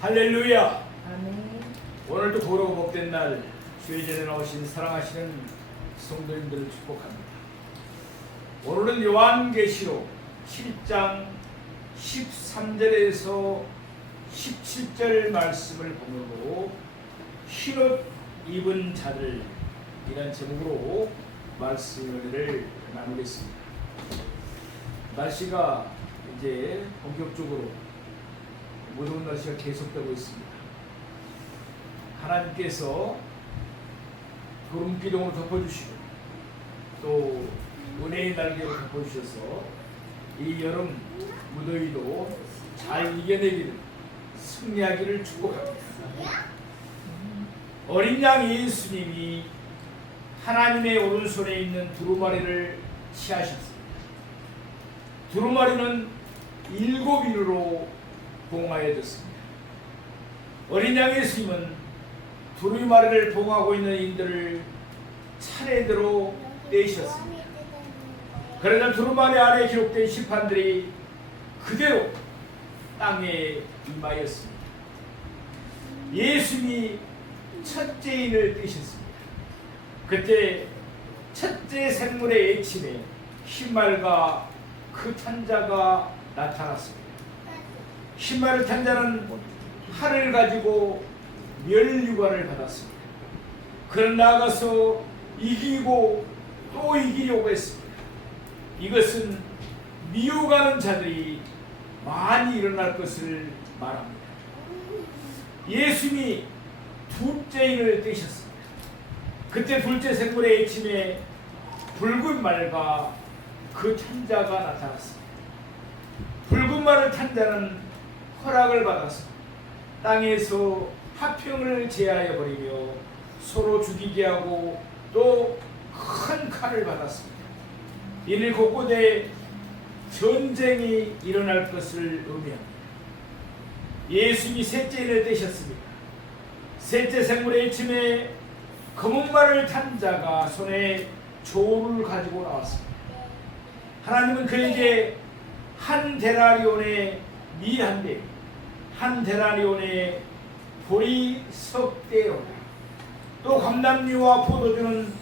할렐루야. 아멘. 오늘도 고로 복된 날 주의 전에 나오신 사랑하시는 성도님들을 축복합니다. 오늘은 요한계시록 7장 13절에서 17절 말씀을 보므로 흰옷 입은 자들 이란 제목으로 말씀을 나누겠습니다. 날씨가 이제 본격적으로 무더운 날씨가 계속되고 있습니다. 하나님께서 구름 기둥으로 덮어주시고 또 은혜의 날개로 덮어주셔서 이 여름 무더위도 잘 이겨내기를 승리하기를 축복합니다. 어린 양 예수님이 하나님의 오른손에 있는 두루마리를 취하셨습니다. 두루마리는 7인으로 봉하여졌습니다. 어린 양 예수님은 두루마리를 봉하고 있는 인들을 차례대로 떼셨습니다. 그러나 두루마리 아래 기록된 시판들이 그대로 땅에 임하였습니다. 예수님이 첫째 인을 떼셨습니다. 그때 첫째 생물의 애침에 흰말과 그 탄자가 나타났습니다. 흰말을 탄 자는 활을 가지고 멸류관을 받았습니다. 그는 나아가서 이기고 또 이기려고 했습니다. 이것은 미혹하는 자들이 많이 일어날 것을 말합니다. 예수님이 둘째 인을 떼셨습니다. 그때 둘째 생물의 애침에 붉은 말과 그 탄자가 나타났습니다. 붉은 말을 탄 자는 허락을 받아서 땅에서 화평을 제하여 버리며 서로 죽이게 하고 또 큰 칼을 받았습니다. 이를 곳곳에 전쟁이 일어날 것을 의미합니다. 예수님이 셋째 인을 떼셨습니다. 셋째 생물의 애침에 검은 말을 탄 자가 손에 조를 가지고 나왔습니다. 하나님은 그에게 한 데나리온의 밀 한 대, 한 데나리온의 보리 석 대로다. 또 감람류와 포도주는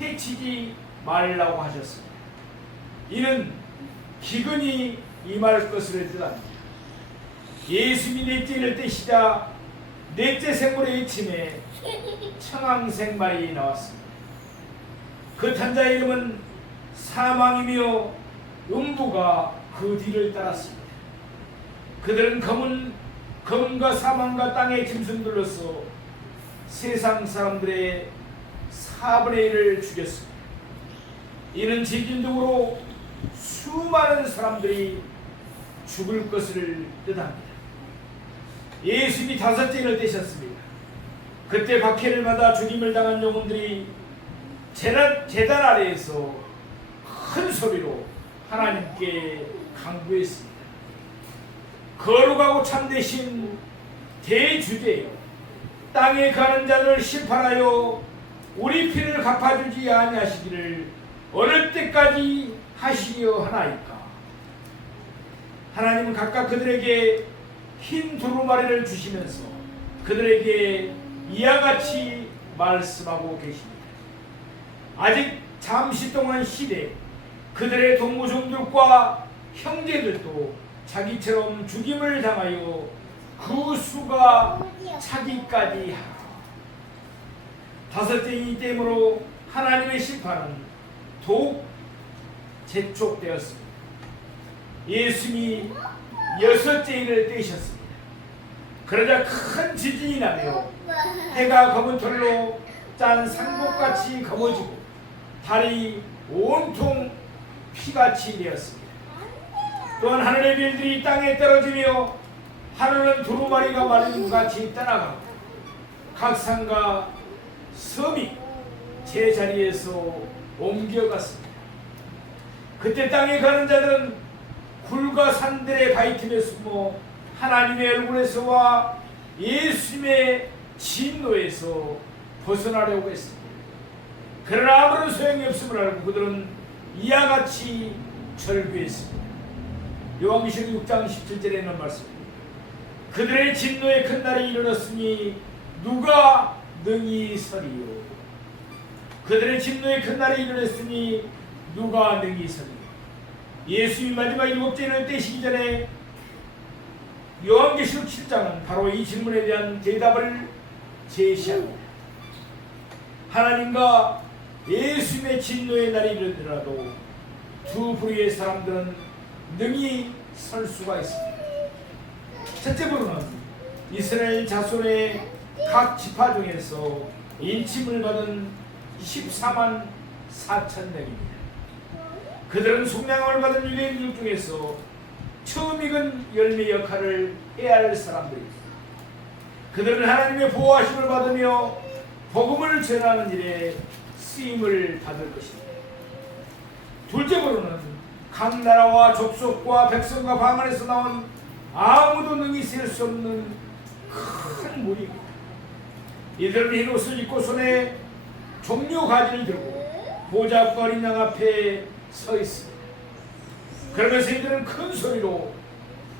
해치지 말라고 하셨습니다. 이는 기근이 임할 것을 뜻합니다. 예수님이 넷째 인을 떼시자 넷째 생물의 애침에 청황생말이 나왔습니다. 그 탄자의 이름은 사망이며 음부가 그 뒤를 따랐습니다. 그들은 검과 사망과 땅의 짐승들로서 세상 사람들의 4분의 1을 죽였습니다. 이는 지진등으로 수많은 사람들이 죽을 것을 뜻합니다. 예수님이 다섯째 인을 떼셨습니다. 그때 박해를 받아 죽임을 당한 영혼들이 제단 아래에서 큰 소리로 하나님께 간구했습니다. 거룩하고 참되신 대주제여, 땅에 가는 자를 심판하여 우리 피를 갚아주지 아니하시기를 어느 때까지 하시려 하나이까. 하나님은 각각 그들에게 흰 두루마리를 주시면서 그들에게 이와 같이 말씀하고 계십니다. 아직 잠시 동안 시대 그들의 동무종들과 형제들도 자기처럼 죽임을 당하여 그 수가 차기까지 하라. 다섯째 인이 됨으로 하나님의 심판은 더욱 재촉되었습니다. 예수님이 여섯째 인을 떼셨습니다. 그러자 큰 지진이 나며 해가 검은 털로 짠 상복같이 검어지고 달이 온통 피같이 되었습니다. 또한 하늘의 별들이 땅에 떨어지며 하늘은 두루마리가 마른 같이 떠나가고 각 산과 섬이 제자리에서 옮겨갔습니다. 그때 땅에 가는 자들은 굴과 산들의 바위틈에 숨어 하나님의 얼굴에서와 예수님의 진노에서 벗어나려고 했습니다. 그러나 아무런 소용이 없음을 알고 그들은 이와 같이 절규했습니다. 요한계시록 6장 17절에 있는 말씀입니다. 그들의 진노의 큰 날이 이르렀으니 누가 능히 서리요. 그들의 진노의 큰 날이 이르렀으니 누가 능히 서리요. 예수님 마지막 7제를 떼시기 전에 요한계시록 7장은 바로 이 질문에 대한 대답을 제시합니다. 하나님과 예수님의 진노의 날이 이르더라도 두 부류의 사람들은 능히 설 수가 있습니다. 첫째 부류는 이스라엘 자손의 각 지파 중에서 인침을 받은 14만 4천 명입니다. 그들은 속량함을 받은 유대인들 중에서 처음 익은 열매 역할을 해야 할 사람들입니다. 그들은 하나님의 보호하심을 받으며 복음을 전하는 일에 쓰임을 받을 것입니다. 둘째로는 각 나라와 족속과 백성과 방언에서 나온 아무도 능히 셀 수 없는 큰 무리입니다. 이들은 흰 옷을 입고 손에 종려 가지를 들고 보좌 앞과 어린 양 앞에 서 있습니다. 그러면서 이들은 큰 소리로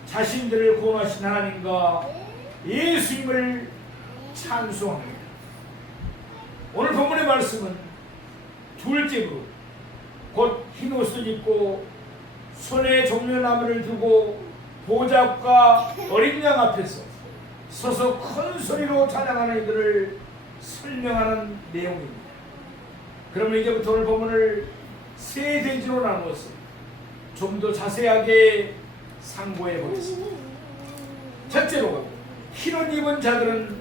자신들을 구원하신 하나님과 예수님을 찬송합니다. 오늘 본문의 말씀은 둘째 부류, 곧 흰 옷을 입고 손에 종려나무를 들고 보좌 앞과 어린 양 앞에서 서서 큰 소리로 찬양하는 이들을 설명하는 내용입니다. 그러면 이제부터 오늘 본문을 세 대지로 나누어서 좀 더 자세하게 상고해 보겠습니다. 첫째로 흰옷 입은 자들은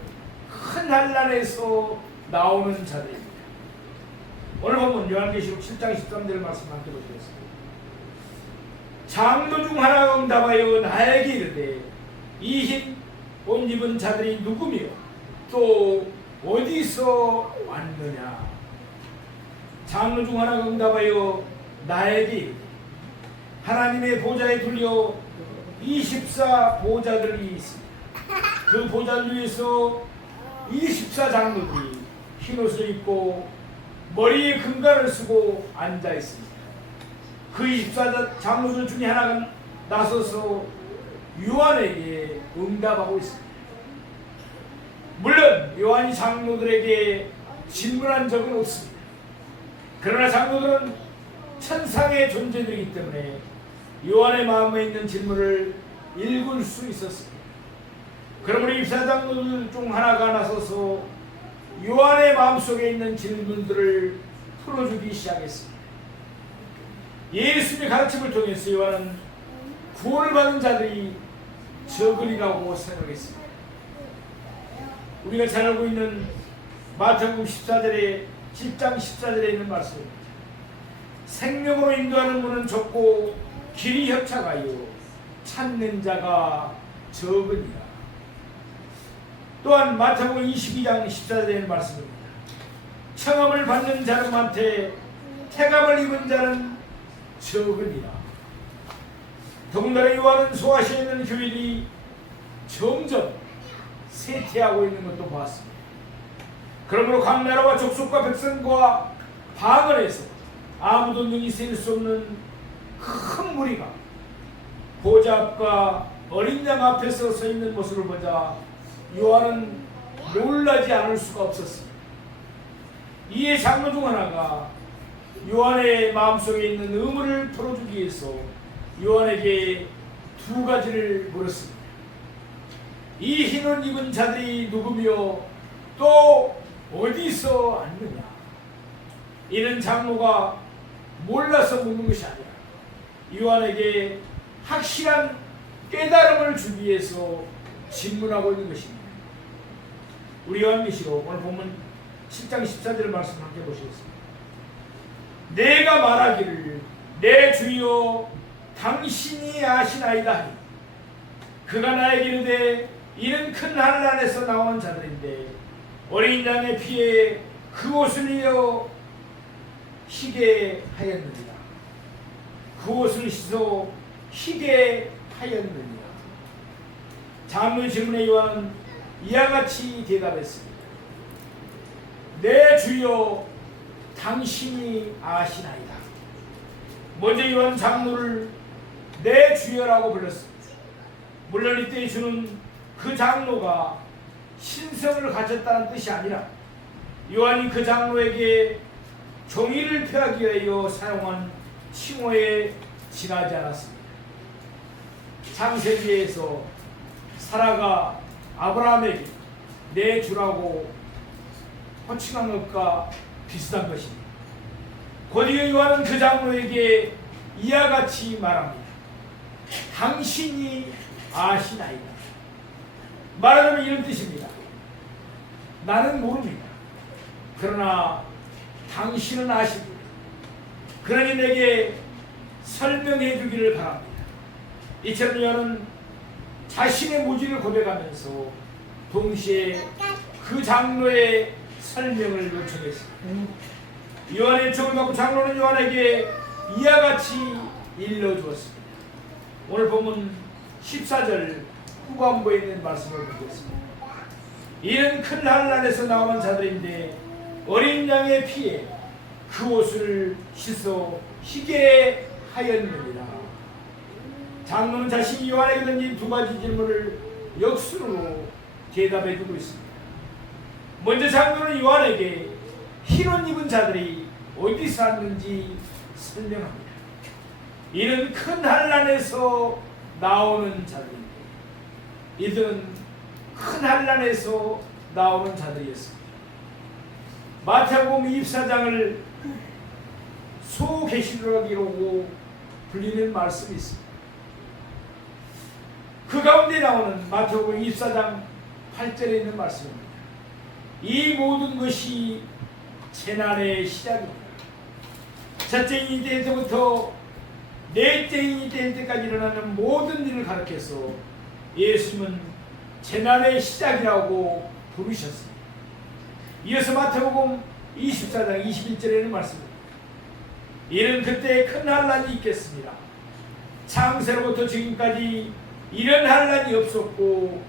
큰 환난에서 나오는 자들입니다. 오늘 본문 요한계시록 7장 13절 말씀 함께 보시겠습니다. 장로 중 하나가 응답하여 나에게 이르되 이 흰 옷 입은 자들이 누구며 또 어디서 왔느냐. 장로 중 하나가 응답하여 나에게 이르되 하나님의 보좌에 둘려 24 보좌들이 있습니다. 그 보좌를 위해서 24 장로들이 흰옷을 입고 머리에 금관을 쓰고 앉아 있습니다. 그 24 장로들 중에 하나가 나서서 요한에게 응답하고 있습니다. 물론 요한이 장로들에게 질문한 적은 없습니다. 그러나 장로들은 천상의 존재들이기 때문에 요한의 마음에 있는 질문을 읽을 수 있었습니다. 그러므로 24 장로들 중 하나가 나서서 요한의 마음속에 있는 질문들을 풀어주기 시작했습니다. 예수님의 가르침을 통해서 요한은 구원을 받은 자들이 적으리라고 생각했습니다. 우리가 잘 알고 있는 마태복음 14절에 7장 14절에 있는 말씀입니다. 생명으로 인도하는 문은 좁고 길이 협착하여 찾는 자가 적으니라. 또한 마태복음 22장 14절에 있는 말씀입니다. 청함을 받는 자들한테 태감을 입은 자는 적으니라. 더군다나 요한은 소아시아에 있는 교회들이 점점 쇠퇴하고 있는 것도 보았습니다. 그러므로 각 나라와 족속과 백성과 방언에서 아무도 능히 셀 수 없는 큰 무리가 보좌 앞과 어린 양 앞에서 서 있는 모습을 보자 요한은 놀라지 않을 수가 없었습니다. 이에 장로 중 하나가 요한의 마음속에 있는 의문을 풀어주기 위해서 요한에게 두 가지를 물었습니다. 이 흰옷 입은 자들이 누구며 또 어디서 왔느냐. 이는 장로가 몰라서 묻는 것이 아니라 요한에게 확실한 깨달음을 주기 위해서 질문하고 있는 것입니다. 우리 요한계시록 오늘 보면 7장 14절 말씀 함께 보시겠습니다. 내가 말하기를 내 주여 당신이 아시나이다 하니 그가 나에게 이르되 이는 큰 하늘 안에서 나온 자들인데 어린 양의 피에 그 옷을 이어 희게 하였느니라. 그 옷을 씻어 희게 하였느니라. 장로의 질문에 요한은 이와 같이 대답했습니다. 내 주여 당신이 아시나이다. 먼저 요한 장로를 내 주여라고 불렀습니다. 물론 이때 주는 그 장로가 신성을 가졌다는 뜻이 아니라 요한이 그 장로에게 종의를 표하기 위하여 사용한 칭호에 지나지 않았습니다. 창세기에서 사라가 아브라함에게 내 주라고 호칭한 것과 비슷한 것입니다. 곧이어 요한은 그 장로에게 이와 같이 말합니다. 당신이 아시나이다. 말하자면 이런 뜻입니다. 나는 모릅니다. 그러나 당신은 아시고 그러니 내게 설명해 주기를 바랍니다. 이처럼 요한은 자신의 무지를 고백하면서 동시에 그 장로의 설명을 요청했습니다. 요한의 요청을 받고 장로는 요한에게 이와 같이 일러주었습니다. 오늘 본문 14절 후반부에 있는 말씀을 보겠습니다. 이는 큰 한란에서 나오는 자들인데 어린 양의 피에 그 옷을 씻어 희게 하였느니라. 장로는 자신이 요한에게 던진 두 가지 질문을 역순으로 대답해 주고 있습니다. 먼저 장로는 요한에게 흰옷 입은 자들이 어디서 왔는지 설명합니다. 이는 큰 한란에서 나오는 자들인데 이들은 큰 한란에서 나오는 자들이었습니다. 마태복음 24장을 소계시록이라고 불리는 말씀이 있습니다. 그 가운데 나오는 마태복음 24장 8절에 있는 말씀입니다. 이 모든 것이 재난의 시작입니다. 첫째 인이 될 때부터 넷째 인이 될 때까지 일어나는 모든 일을 가르쳐서 예수님은 재난의 시작이라고 부르셨습니다. 이어서 마태복음 24장 21절에는 말씀입니다. 이는 그때 큰 환란이 있겠습니다. 창세로부터 지금까지 이런 환란이 없었고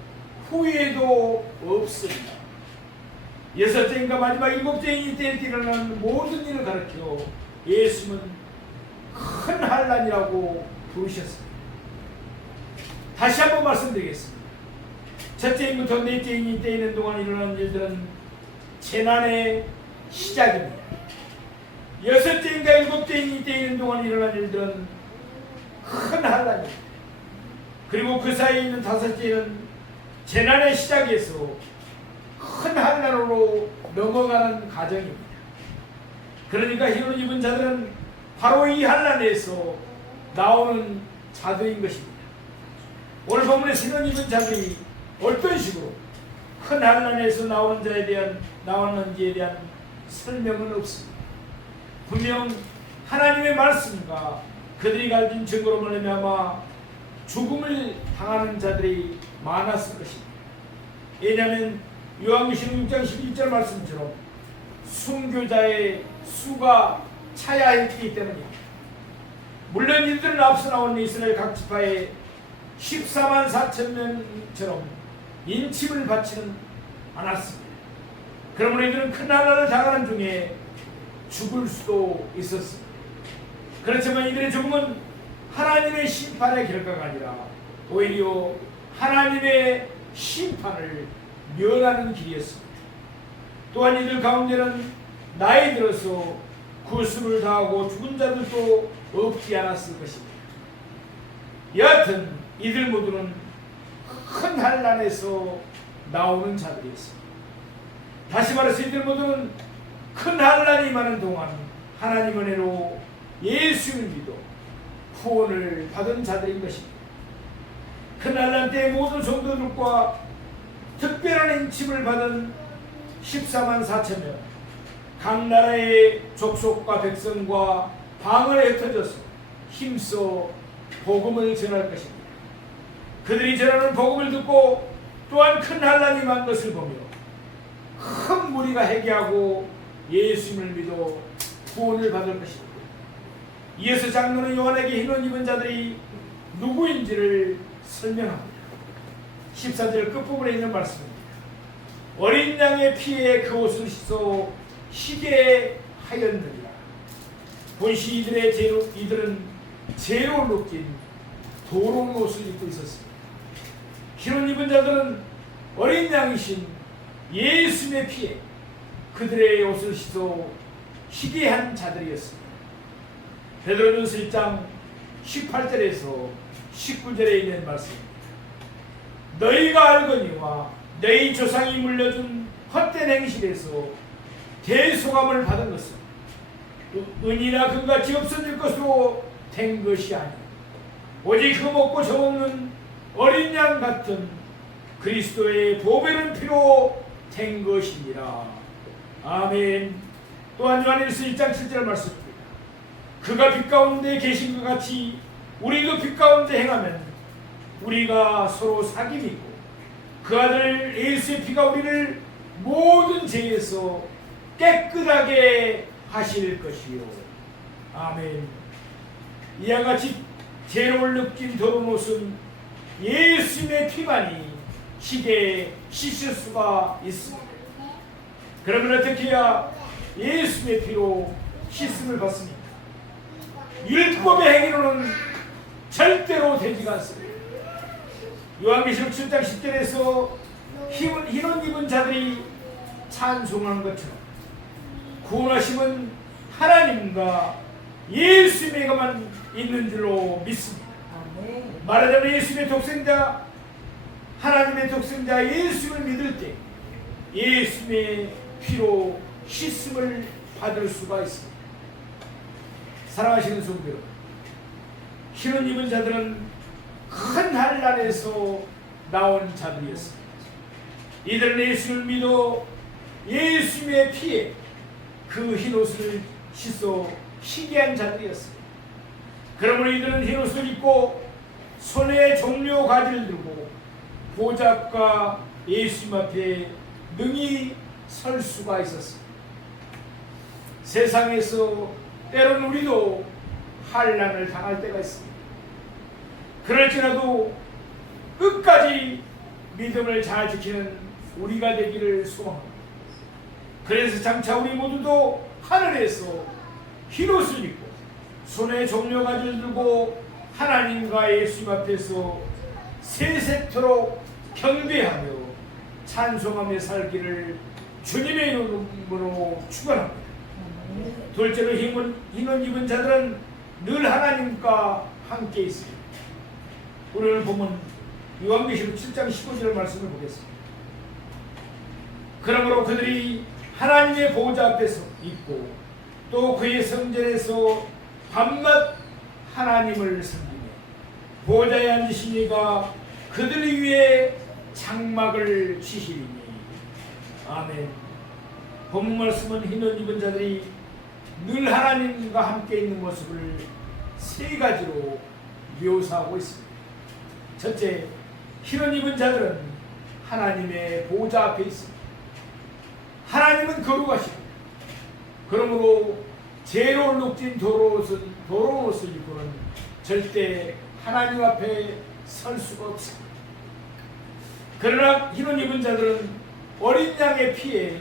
후에도 없습니다. 여섯째인가 마지막 일곱째 인이 될 때 일어나는 모든 일을 가르쳐 예수님은 큰 환란이라고 부르셨습니다. 다시 한번 말씀드리겠습니다. 첫째 인부터 넷째 인이 때이는 동안 일어나는 일들은 재난의 시작입니다. 여섯째인가 일곱째 인이 때이는 동안 일어나는 일들은 큰 환란입니다. 그리고 그 사이에 있는 다섯째는 재난의 시작에서 큰 환란으로 넘어가는 과정입니다. 그러니까 흰옷 입은 자들은 바로 이 환란에서 나오는 자들인 것입니다. 오늘 본문에 흰옷 입은 자들이 어떤 식으로 큰 환란에서 나오는 자에 대한 나왔는지에 대한 설명은 없습니다. 분명 하나님의 말씀과 그들이 가진 증거로 말미암아 죽음을 당하는 자들이 많았을 것입니다. 왜냐하면 요한계시록 6장 11절 말씀처럼 순교자의 수가 차야했기 때문입니다. 물론 이들은 앞서 나온 이스라엘 각 지파의 14만 4천 명처럼 인침을 받지는 않았습니다. 그러므로 이들은 큰 환난을 당하는 중에 죽을 수도 있었습니다. 그렇지만 이들의 죽음은 하나님의 심판의 결과가 아니라 오히려 하나님의 심판을 면하는 길이었습니다. 또한 이들 가운데는 나이 들어서 구술을 다하고 죽은 자들도 없지 않았을 것입니다. 여하튼 이들 모두는 큰 환난에서 나오는 자들이었습니다. 다시 말해서 이들 모두는 큰 환난이 임하는 동안 하나님 은혜로 예수를 믿어 구원을 받은 자들인 것입니다. 큰 환난 때 모든 성도들과 특별한 인침을 받은 14만 4천 명, 각 나라의 족속과 백성과 방언에 흩어져서 힘써 복음을 전할 것입니다. 그들이 전하는 복음을 듣고 또한 큰 환난이 임한 것을 보며 큰 무리가 회개하고 예수님을 믿어 구원을 받을 것입니다. 이어서 장로는 요한에게 흰옷 입은 자들이 누구인지를 설명합니다. 14절 끝부분에 있는 말씀입니다. 어린 양의 피에 그 옷을 씻어 희게 하였느니라. 본시 이들은 죄로 묶인 더러운 옷을 입고 있었습니다. 흰옷 입은 자들은 어린 양이신 예수님의 피에 그들의 옷을 씻어 희게 한 자들이었습니다. 베드로전서 1장 18절에서 19절에 있는 말씀입니다. 너희가 알거니와 너희 조상이 물려준 헛된 행실에서 대속함을 받은 것은 은이나 금같이 없어질 것으로 된 것이 아니라 오직 흠없고 점없는 어린 양 같은 그리스도의 보배는 피로 된 것이니라. 아멘. 또한 요한일서 1장 7절 말씀입니다. 그가 빛 가운데 계신 것 같이 우리도 빛 가운데 행하면 우리가 서로 사귐이 있고 그 아들 예수의 피가 우리를 모든 죄에서 깨끗하게 하실 것이요. 아멘. 이와 같이 죄를 느낀 더러운 옷은 예수님의 피만이 희게 씻을 수가 있습니다. 그러면 어떻게 해야 예수님의 피로 씻음을 받습니까? 율법의 행위로는 절대로 되지가 않습니다. 요한계시록 7장 10절에서 흰옷 입은 자들이 찬송한 것처럼 구원하심은 하나님과 예수님에게만 있는 줄로 믿습니다. 말하자면 예수님의 독생자, 하나님의 독생자 예수를 믿을 때 예수님의 피로 씻음을 받을 수가 있습니다. 사랑하시는 성도 여러분, 흰옷 입은 자들은 큰 한란에서 나온 자들이었습니다. 이들은 예수를 믿어 예수님의 피에 그 흰옷을 씻어 희게 한 자들이었습니다. 그러므로 이들은 흰옷을 입고 손에 종려 가지를 들고 보좌 앞과 예수님 앞에 능히 설 수가 있었습니다. 세상에서 때로는 우리도 환난을 당할 때가 있습니다. 그럴지라도 끝까지 믿음을 잘 지키는 우리가 되기를 소망합니다. 그래서 장차 우리 모두도 하늘에서 흰옷을 입고 손에 종려가지를 들고 하나님과 예수님 앞에서 세세토록 경배하며 찬송하며 살기를 주님의 이름으로 축원합니다. 둘째로 흰옷 입은 자들은 늘 하나님과 함께 있습니다. 오늘 보면 요한계시록 7장 15절 말씀을 보겠습니다. 그러므로 그들이 하나님의 보좌 앞에서 있고 또 그의 성전에서 밤낮 하나님을 섬기며 보좌에 앉으신 이가 그들 위에 장막을 치시리니. 아멘. 본문 말씀은 흰옷 입은 자들이 늘 하나님과 함께 있는 모습을 세 가지로 묘사하고 있습니다. 첫째, 흰옷 입은 자들은 하나님의 보좌 앞에 있습니다. 하나님은 거룩하시고 그러므로 죄로 녹진 더러운 옷을 입고는 절대 하나님 앞에 설 수가 없습니다. 그러나 흰옷 입은 자들은 어린 양의 피에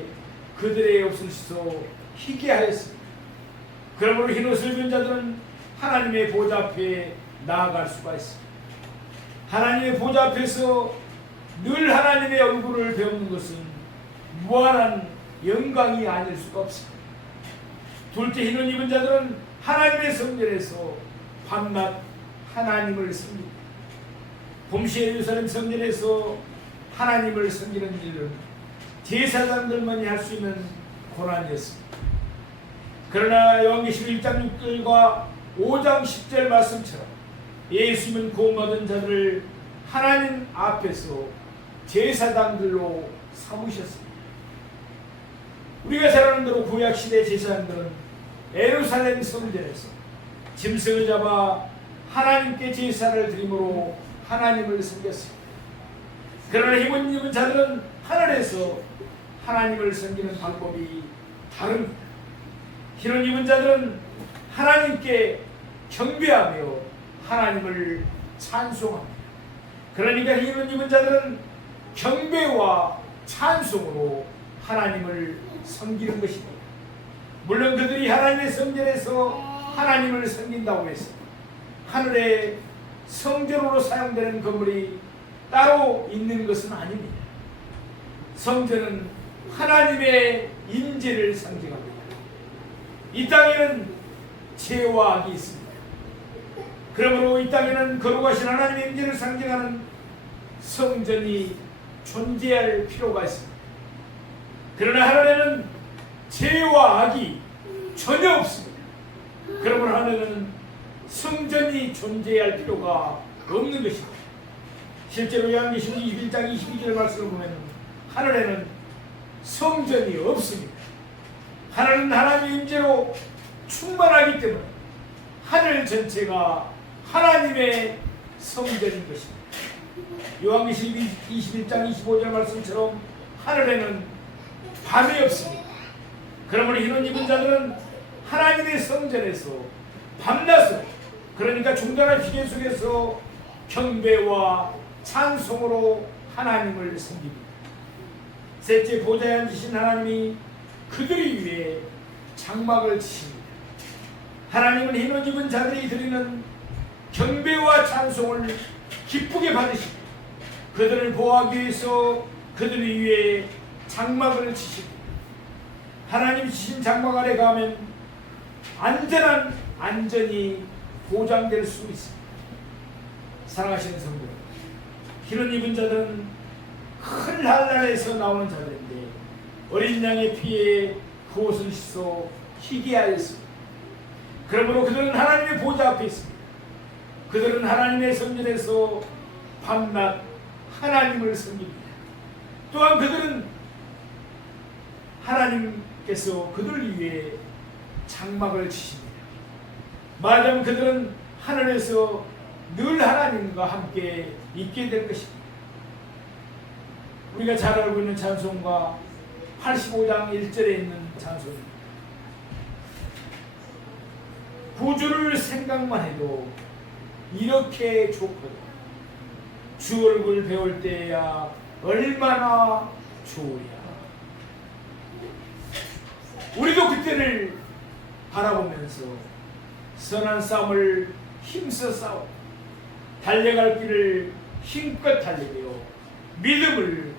그들의 옷을 씻어 희게 하였습니다. 그러므로 흰옷을 입은 자들은 하나님의 보좌 앞에 나아갈 수가 있습니다. 하나님의 보좌 앞에서 늘 하나님의 얼굴을 배우는 것은 무한한 영광이 아닐 수가 없습니다. 둘째, 흰옷 입은 자들은 하나님의 성전에서 밤낮 하나님을 섬깁니다. 봄시 예루살렘 성전에서 하나님을 섬기는 일은 제사장들만이 할 수 있는 고난이었습니다. 그러나 요한계시록 1장 6절과 5장 10절 말씀처럼 예수님은 구원받은 자들을 하나님 앞에서 제사장들로 삼으셨습니다. 우리가 잘 아는 대로 구약시대 제사장들은 예루살렘 성전에서 짐승을 잡아 하나님께 제사를 드림으로 하나님을 섬겼습니다. 그러나 흰옷 입은 자들은 하늘에서 하나님을 섬기는 방법이 다릅니다. 흰옷 입은 자들은 하나님께 경배하며 하나님을 찬송합니다. 그러니까 흰옷 입은 자들은 경배와 찬송으로 하나님을 섬기는 것입니다. 물론 그들이 하나님의 성전에서 하나님을 섬긴다고 해서 하늘의 성전으로 사용되는 건물이 따로 있는 것은 아닙니다. 성전은 하나님의 임재를 상징합니다. 이 땅에는 죄와 악이 있습니다. 그러므로 이 땅에는 거룩하신 하나님의 임재를 상징하는 성전이 존재할 필요가 있습니다. 그러나 하늘에는 죄와 악이 전혀 없습니다. 그러므로 하늘에는 성전이 존재할 필요가 없는 것입니다. 실제로 요한계시록 21장 22절 말씀을 보면 하늘에는 성전이 없습니다. 하늘은 하나님의 임재로 충만하기 때문에 하늘 전체가 하나님의 성전인 것입니다. 요한계시록 21장 25절 말씀처럼 하늘에는 밤이 없습니다. 그러므로 흰옷 입은 자들은 하나님의 성전에서 밤낮으로, 그러니까 중단한 시계 속에서 경배와 찬송으로 하나님을 섬깁니다. 셋째, 보좌에 앉으신 하나님이 그들이 위해 장막을 치십니다. 하나님은 흰옷 입은 자들이 드리는 경배와 찬송을 기쁘게 받으시고 그들을 보호하기 위해서 그들을 위해 장막을 치십니다. 하나님 치신 장막 아래 가면 안전한 안전이 보장될 수 있습니다. 사랑하시는 성도, 흰옷 입은 자들은 큰 한란에서 나오는 자들인데 어린 양의 피에 그 옷을 씻어 희게 하였습니다. 그러므로 그들은 하나님의 보좌 앞에 있습니다. 그들은 하나님의 성전에서 밤낮 하나님을 섬깁니다. 또한 그들은 하나님께서 그들을 위해 장막을 치십니다. 말하자면 그들은 하늘에서 늘 하나님과 함께 있게 될 것입니다. 우리가 잘 알고 있는 찬송가 85장 1절에 있는 찬송입니다. 구주를 생각만 해도 이렇게 좋거든. 주 얼굴 배울 때야 얼마나 좋으랴. 우리도 그때를 바라보면서 선한 싸움을 힘써 싸워 달려갈 길을 힘껏 달리며 믿음을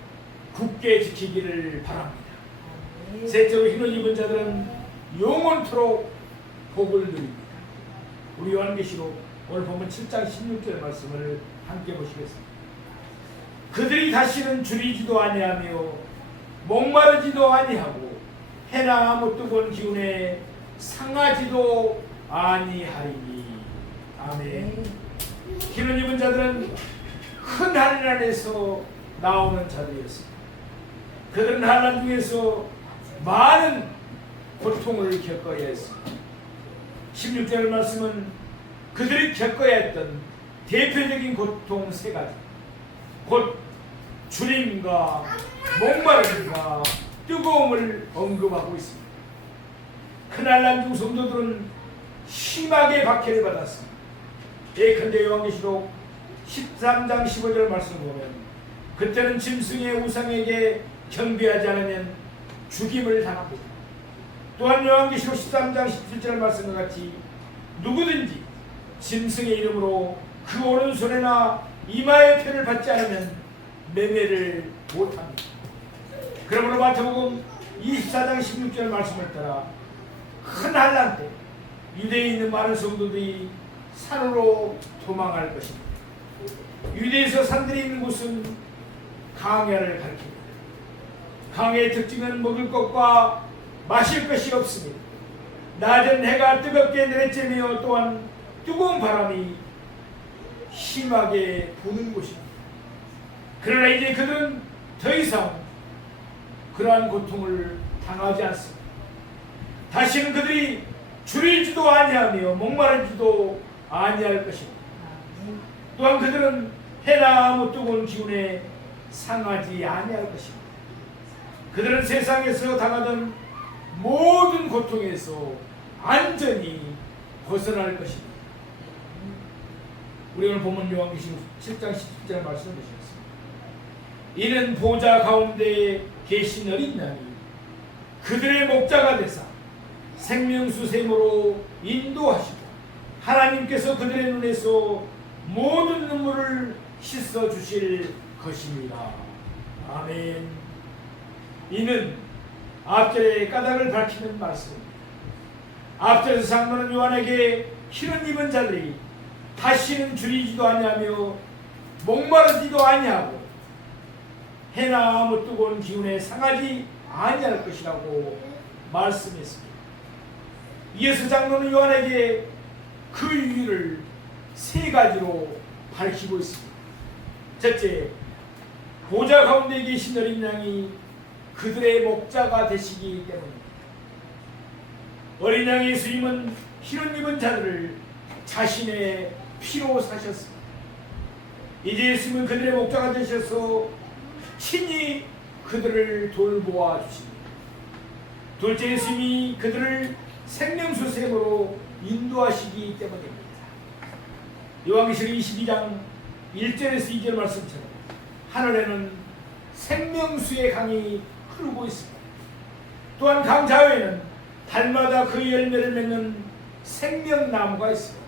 굳게 지키기를 바랍니다. 셋째로 흰옷 입은 자들은 영원토록 복을 누립니다. 우리 요한계시록 오늘 보면 7장 16절 말씀을 함께 보시겠습니다. 그들이 다시는 줄이지도 아니하며 목마르지도 아니하고 해나 아무 뜨거운 기운에 상하지도 아니하리니. 아멘. 흰옷 입은 자들은 큰 하늘 안에서 나오는 자들이었습니다. 그들은 환난 중에서 많은 고통을 겪어야 했습니다. 16절 말씀은 그들이 겪어야 했던 대표적인 고통 세 가지, 곧 주림과 목마름과 뜨거움을 언급하고 있습니다. 그날 중 성도들은 심하게 박해를 받았습니다. 예컨대 요한계시록 13장 15절 말씀을 보면 그때는 짐승의 우상에게 경배하지 않으면 죽임을 당합니다. 또한 요한계시록 13장 17절 말씀과 같이 누구든지 짐승의 이름으로 그 오른손에나 이마에 표를 받지 않으면 매매를 못합니다. 그러므로 마태복음 24장 16절 말씀을 따라 큰 환난 때 유대에 있는 많은 성도들이 산으로 도망할 것입니다. 유대에서 산들이 있는 곳은 강야를 가리킵니다. 강야의 특징은 먹을 것과 마실 것이 없습니다. 낮은 해가 뜨겁게 내리쬐며 또한 뜨거운 바람이 심하게 부는 곳입니다. 그러나 이제 그들은 더 이상 그러한 고통을 당하지 않습니다. 다시는 그들이 줄이지도 아니하며 목마르지도 아니할 것입니다. 또한 그들은 해나 아무 뜨거운 기운에 상하지 아니할 것입니다. 그들은 세상에서 당하던 모든 고통에서 안전히 벗어날 것입니다. 우리 오늘 본문 요한계시록 7장 17절 말씀을 보시겠습니다. 이는 보좌 가운데 계신 어린 양이 그들의 목자가 되사 생명수 샘으로 인도하시고 하나님께서 그들의 눈에서 모든 눈물을 씻어 주실 것입니다. 아멘. 이는 앞절의 까닭을 밝히는 말씀입니다. 앞절에서 장로는 요한에게 흰옷 입은 자들이 다시는 줄이지도 아니하며 목마르지도 아니하고 해나 아무 뜨거운 기운에 상하지 아니할 것이라고 말씀했습니다. 이에서 장로는 요한에게 그 이유를 세 가지로 밝히고 있습니다. 첫째, 보좌 가운데 계신 어린 양이 그들의 목자가 되시기 때문입니다. 어린 양 예수님은 흰옷 입은 자들을 자신의 피로 사셨습니다. 이제 예수님은 그들의 목자가 되셔서 친히 그들을 돌보아 주십니다. 둘째, 예수님이 그들을 생명수샘으로 인도하시기 때문입니다. 요한계시록 22장 1절에서 2절 말씀처럼 하늘에는 생명수의 강이 흐르고 있습니다. 또한 강 좌우에는 달마다 그 열매를 맺는 생명나무가 있습니다.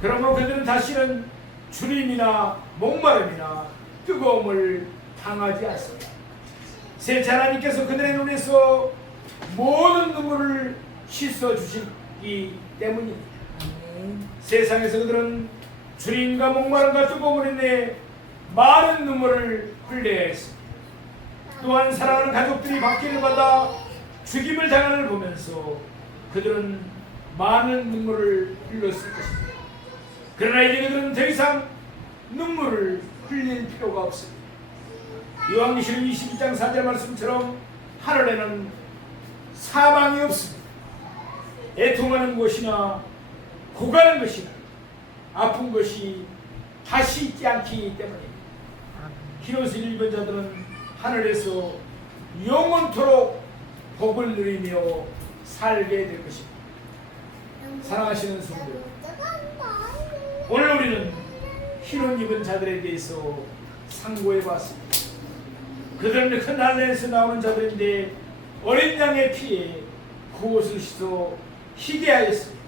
그러므로 그들은 다시는 주림이나 목마름이나 뜨거움을 당하지 않습니다. 셋째, 하나님께서 그들의 눈에서 모든 눈물을 씻어주시기 때문입니다. 세상에서 그들은 주림과 목마름과 뜨거움으로 인해 많은 눈물을 흘려야 했습니다. 또한 사랑하는 가족들이 박해를 받아 죽임을 당하는 보면서 그들은 많은 눈물을 흘렸을 것입니다. 그러나 이제 그들은 더 이상 눈물을 흘릴 필요가 없습니다. 요한계시록 22장 4절 말씀처럼 하늘에는 사망이 없습니다. 애통하는 것이나 고가는 것이나 아픈 것이 다시 있지 않기 때문입니다. 흰옷을 입은 자들은 하늘에서 영원토록 복을 누리며 살게 될 것입니다. 사랑하시는 성도, 오늘 우리는 흰옷 입은 자들에 대해서 상고해 봤습니다. 그들은 큰 할례에서 나오는 자들인데 어린 양의 피에 그 옷을 씻어 희게 하였습니다.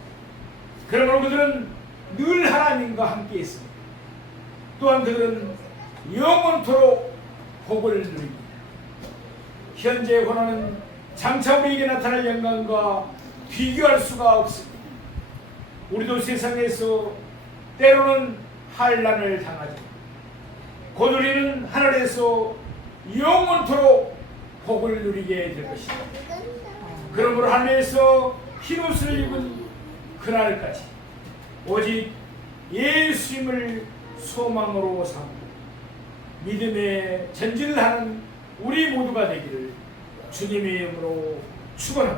그러므로 그들은 늘 하나님과 함께 있습니다. 또한 그들은 영원토록 복을 누립니다. 현재의 고난은 장차 우리에게 나타날 영광과 비교할 수가 없습니다. 우리도 세상에서 때로는 환난을 당하죠. 곧 우리는 하늘에서 영원토록 복을 누리게 될 것입니다. 그러므로 하늘에서 흰옷을 입은 그날까지 오직 예수님을 소망으로 삼고 믿음의 전진을 하는 우리 모두가 되기를 주님의 이름으로 축원합니다.